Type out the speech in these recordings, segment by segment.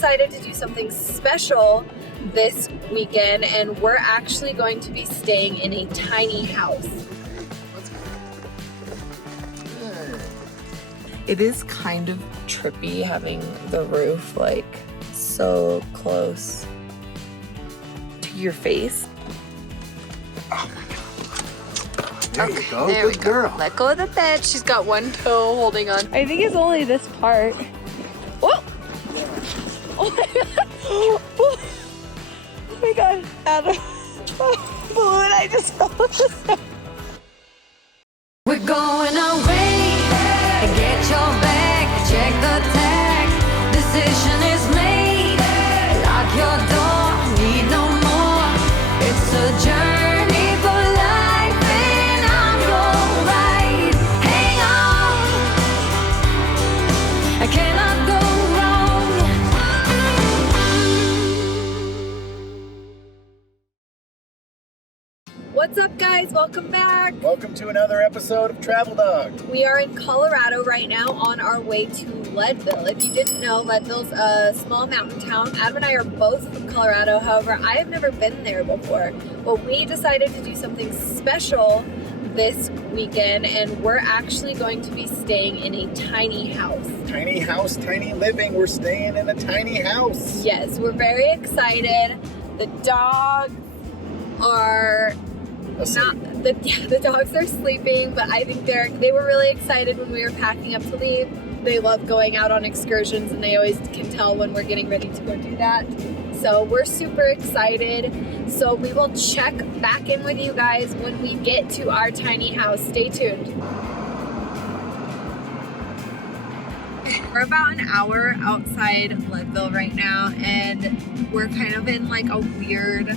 decided to do something special this weekend, and we're actually going to be staying in a tiny house. It is kind of trippy having the roof like so close to your face. Oh my God. There you go. There Good girl. Let go of the bed. She's got one toe holding on. I think it's only this part. Whoa! Oh my God! Oh my God, Adam. Balloon, I just fell this. We're going away. Get your bag, check the tag. Decision is made. Lock your door, need no more. It's a journey for life, and I'm your ride. Hang on, I cannot go wrong. What's up, guys? Welcome back. Welcome to another episode of Travel Dog. We are in Colorado right now on our way to Leadville. If you didn't know, Leadville's a small mountain town. Adam and I are both from Colorado. However, I have never been there before. But we decided to do something special this weekend, and we're actually going to be staying in a tiny house. Tiny house, tiny living. We're staying in a tiny house. Yes, we're very excited. The dogs are the dogs are sleeping, but I think they were really excited when we were packing up to leave. They love going out on excursions, and they always can tell when we're getting ready to go do that. So we're super excited. So we will check back in with you guys when we get to our tiny house. Stay tuned. We're about an hour outside Leadville right now, and we're kind of in like a weird,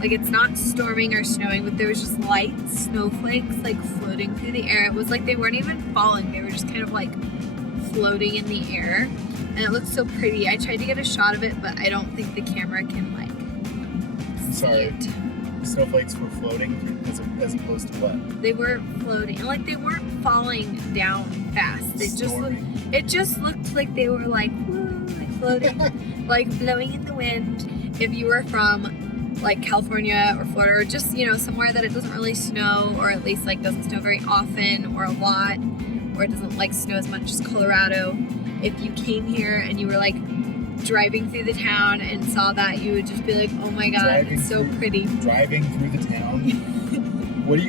like it's not storming or snowing, but there was just light snowflakes like floating through the air. It was like they weren't even falling, they were just kind of like floating in the air, and it looked so pretty. I tried to get a shot of it, but I don't think the camera can like see it. Snowflakes were floating as opposed to what? They were floating, like they weren't falling down fast. It just looked like they were like, woo, like floating, like blowing in the wind. If you were from like California or Florida, or just, you know, somewhere that it doesn't really snow, or at least like doesn't snow very often or a lot, or it doesn't like snow as much as Colorado, if you came here and you were like driving through the town and saw that, you would just be like, oh my God, it's so pretty. Driving through the town? What are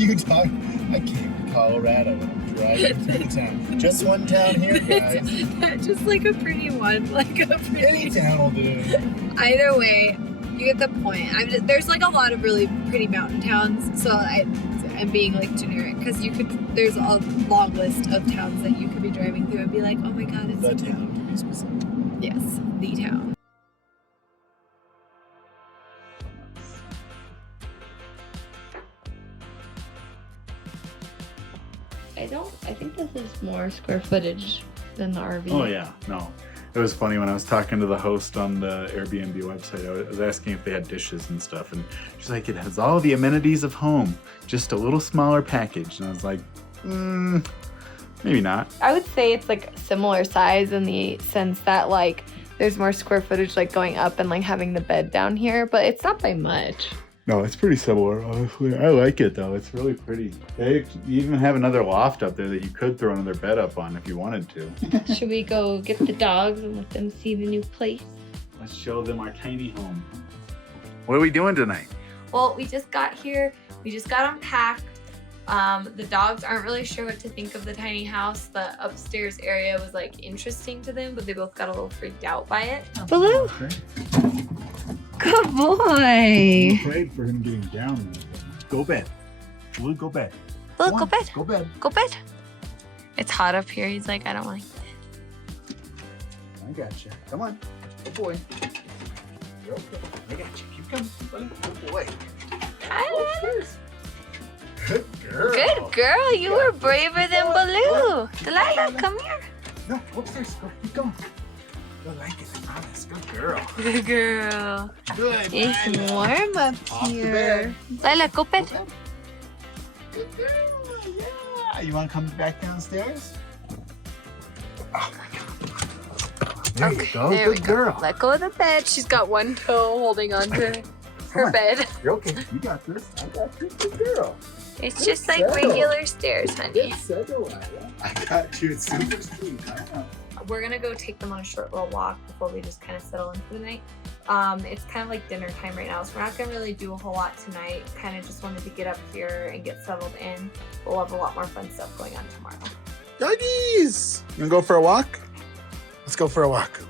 you talking? I came to Colorado and I'm driving through the town. Just one town here, guys. Just like a pretty one, like a pretty. Any town will do. Either way, you get the point. There's like a lot of really pretty mountain towns, so I'm being like generic, because there's a long list of towns that you could be driving through and be like, oh my God, it's the town, to be specific. Yes, the town. I think this is more square footage than the RV. Oh yeah, no. It was funny when I was talking to the host on the Airbnb website. I was asking if they had dishes and stuff, and she's like, it has all the amenities of home, just a little smaller package. And I was like, maybe not. I would say it's like similar size in the sense that like there's more square footage like going up and like having the bed down here, but it's not by much. No, it's pretty similar, honestly. I like it though. It's really pretty. You even have another loft up there that you could throw another bed up on if you wanted to. Should we go get the dogs and let them see the new place? Let's show them our tiny home. What are we doing tonight? Well, we just got here. We just got unpacked. The dogs aren't really sure what to think of the tiny house. The upstairs area was like interesting to them, but they both got a little freaked out by it. Baloo! Good boy! Afraid for him getting down. Go bed. Baloo, go bed. Baloo, go bed. Go bed. Go bed. It's hot up here. He's like, I don't want to. I got you. Come on. Good boy. You're okay. I got you. Keep coming, buddy. Good boy. Hi, Good girl. Good girl. You were braver than Baloo. Delilah, come here. No, go upstairs. Go. Keep going. You'll like it. I promise. Good girl. Good girl. Good. It's warm up here. Delilah, go bed. Good girl. Yeah. You want to come back downstairs? Oh my God. There you go. There we Good go. girl. Let go of the bed. She's got one toe holding on to her bed. You're okay. You got this. I got this. Good girl. It's just like regular stairs, honey. I got you. It's super sweet. I know. We're gonna go take them on a short little walk before we just kind of settle in for the night. It's kind of like dinner time right now, so we're not gonna really do a whole lot tonight. Kind of just wanted to get up here and get settled in. We'll have a lot more fun stuff going on tomorrow. Doggies! You wanna go for a walk? Let's go for a walk.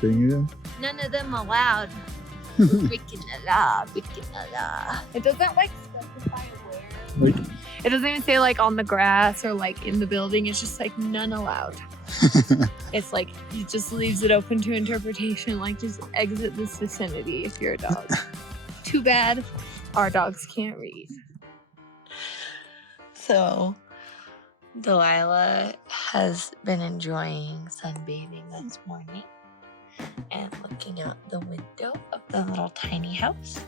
Sing it. None of them allowed. Freaking Allah, freaking Allah. It doesn't like specify where. Like, It doesn't even say like on the grass or like in the building. It's just like none allowed. It's like it just leaves it open to interpretation. Like just exit this vicinity if you're a dog. Too bad our dogs can't read. So Delilah has been enjoying sunbathing this morning and looking out the window of the little tiny house.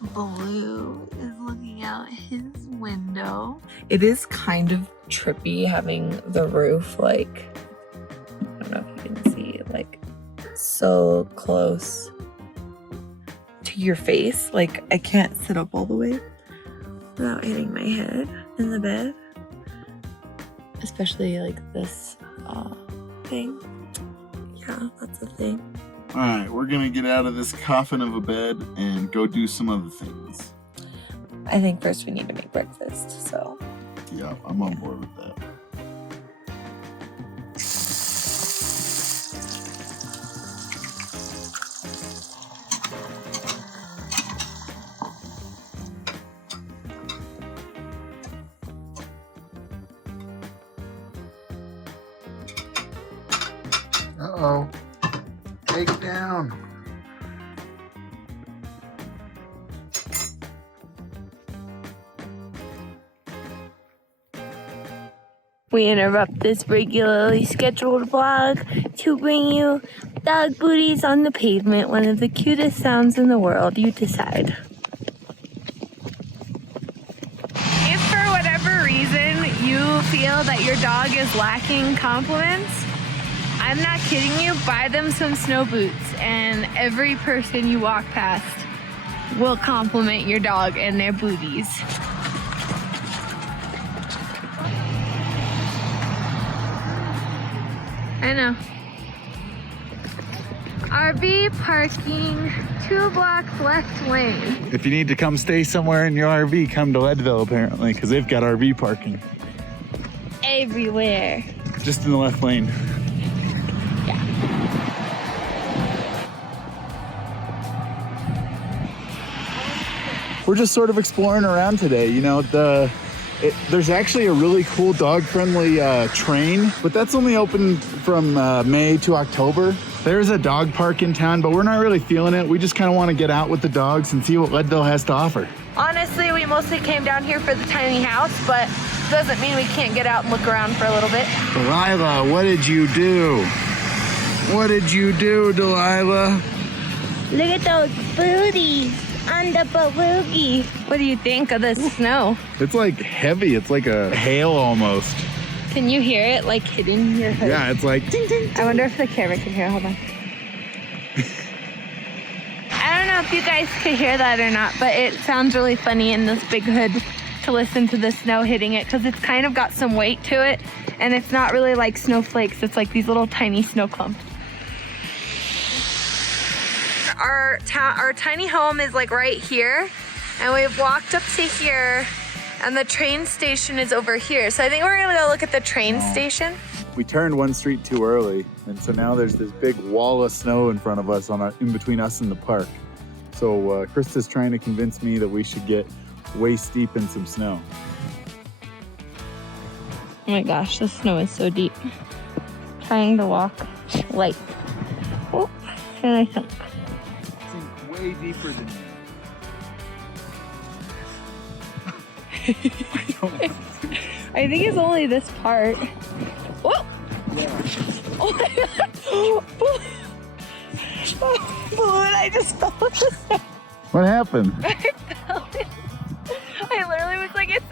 Blue is looking out his window. It is kind of trippy having the roof like, I don't know if you can see, like so close to your face. Like I can't sit up all the way without hitting my head in the bed. Especially like this thing. Yeah, that's a thing. all right, we're gonna get out of this coffin of a bed and go do some other things. I think first we need to make breakfast, so. Yeah, I'm on board with that. Uh-oh. Take it down. We interrupt this regularly scheduled vlog to bring you dog booties on the pavement, one of the cutest sounds in the world. You decide. If for whatever reason you feel that your dog is lacking compliments, I'm not kidding you, buy them some snow boots and every person you walk past will compliment your dog and their booties. I know. RV parking, 2 blocks left lane. If you need to come stay somewhere in your RV, come to Leadville apparently, because they've got RV parking. Everywhere. Just in the left lane. We're just sort of exploring around today. You know, there's actually a really cool dog-friendly train, but that's only open from May to October. There's a dog park in town, but we're not really feeling it. We just kind of want to get out with the dogs and see what Leadville has to offer. Honestly, we mostly came down here for the tiny house, but doesn't mean we can't get out and look around for a little bit. Delilah, what did you do? What did you do, Delilah? Look at those booties on the baloogie. What do you think of the snow? It's like heavy. It's like a hail almost. Can you hear it like hitting your hood? Yeah, it's like ding, ding. I wonder if the camera can hear. Hold on. I don't know if you guys could hear that or not, but it sounds really funny in this big hood to listen to the snow hitting it because it's kind of got some weight to it and it's not really like snowflakes. It's like these little tiny snow clumps. Our tiny home is like right here and we've walked up to here and the train station is over here. So I think we're gonna go look at the train station. We turned one street too early, and so now there's this big wall of snow in front of us in between us and the park. So Krista's trying to convince me that we should get waist deep in some snow. Oh my gosh, the snow is so deep. Trying to walk light. Oh, and I sunk. It's way deeper than you. I think it's only this part. Whoa! Yeah. Oh my god! Balloon, I just fell in the snow. What happened? I fell in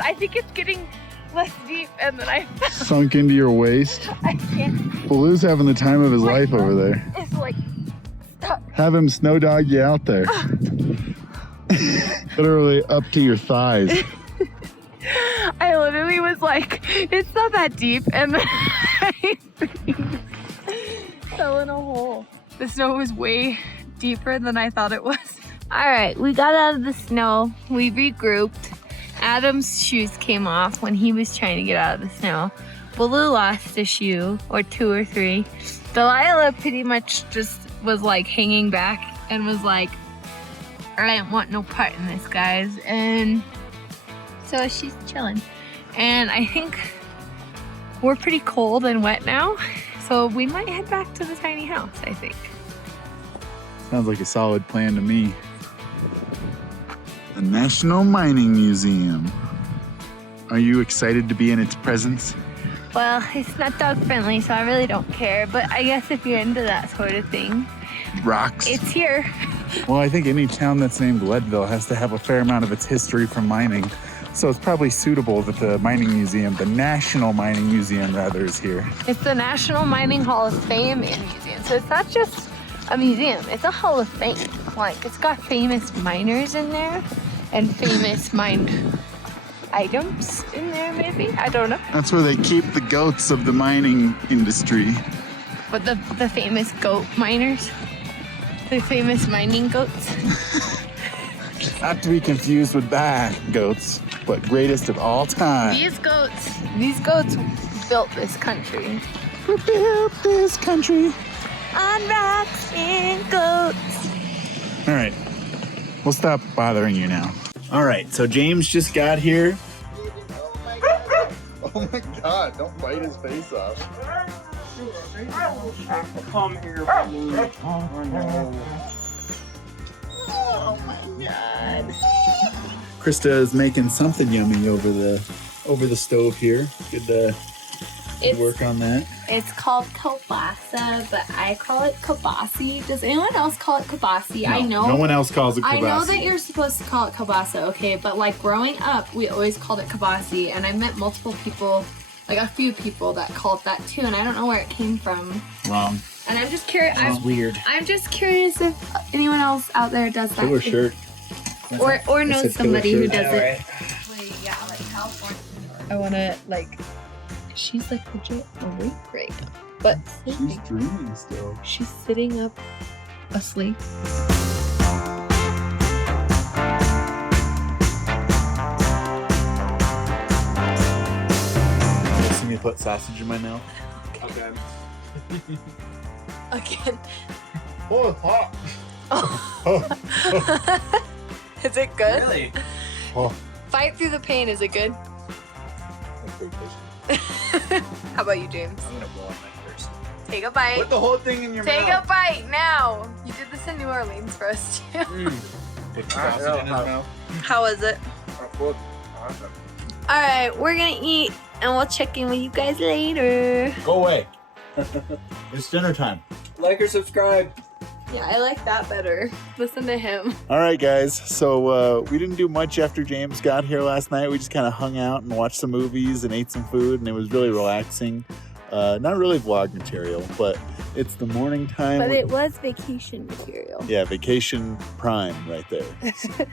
I think it's getting less deep, and then I Sunk into your waist. I can't. Baloo's having the time of his life over there. It's like stuck. Have him snow dog you out there. Literally up to your thighs. I literally was like, it's not that deep, and then I fell in a hole. The snow was way deeper than I thought it was. All right, we got out of the snow. We regrouped. Adam's shoes came off when he was trying to get out of the snow. Baloo lost a shoe, or 2 or 3. Delilah pretty much just was like hanging back and was like, I don't want no part in this, guys. And so she's chilling. And I think we're pretty cold and wet now, so we might head back to the tiny house, I think. Sounds like a solid plan to me. The National Mining Museum. Are you excited to be in its presence? Well, it's not dog friendly, so I really don't care. But I guess if you're into that sort of thing, Rocks. it's here. Well, I think any town that's named Leadville has to have a fair amount of its history from mining. So it's probably suitable that the mining museum, the National Mining Museum rather, is here. It's the National Mining Hall of Fame and Museum. So it's not just a museum, it's a Hall of Fame. Like, it's got famous miners in there and famous mined items in there, maybe? I don't know. That's where they keep the goats of the mining industry. But the famous goat miners? The famous mining goats? Not to be confused with that goats, but greatest of all time. These goats built this country. We built this country. On rocks and goats. All right, we'll stop bothering you now. All right, so James just got here. Oh my God! Don't bite his face off. Come here, Baloo. Oh my God! Krista is making something yummy over the stove here. Good work on that. It's called kielbasa, but I call it kielbasi. Does anyone else call it kielbasi? I know. No one else calls it kielbasa. I know that you're supposed to call it kielbasa, okay? But like growing up, we always called it kielbasi, and I met multiple people, like a few people that called that too, and I don't know where it came from. Wrong. And I'm just curious. Weird. I'm just curious if anyone else out there does that. Killer shirt. Or knows said somebody who killer does shirt. it. Wait, yeah, like California. I wanna like. She's like legit awake right now, but She's sleeping. dreaming still. She's sitting up, asleep. See me put sausage in my mouth? Okay. Again. Oh, it's hot. Is it good? Really? Fight through the pain. Is it good? How about you, James? I'm gonna blow on my first. Take a bite. Put the whole thing in your Take mouth. a bite now. You did this in New Orleans for us too. Put the sausage in his mouth. How was it? Awesome. All right, we're gonna eat, and we'll check in with you guys later. Go away. It's dinner time. Like or subscribe. Yeah, I like that better. Listen to him. All right, guys. So we didn't do much after James got here last night. We just kind of hung out and watched some movies and ate some food, and it was really relaxing. Not really vlog material, but it's the morning time. But it was vacation material. Yeah, vacation prime right there.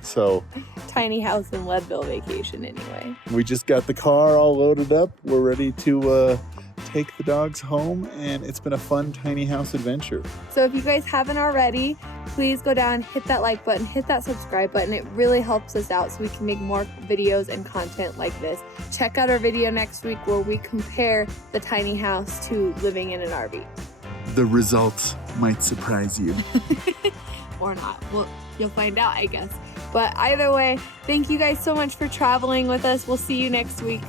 So Tiny house in Leadville vacation anyway. we just got the car all loaded up. We're ready to take the dogs home, and it's been a fun tiny house adventure. So if you guys haven't already, please go down, hit that like button, hit that subscribe button. It really helps us out so we can make more videos and content like this. Check out our video next week where we compare the tiny house to living in an RV. The results might surprise you. Or not. Well, you'll find out, I guess. But either way, thank you guys so much for traveling with us. We'll see you next week.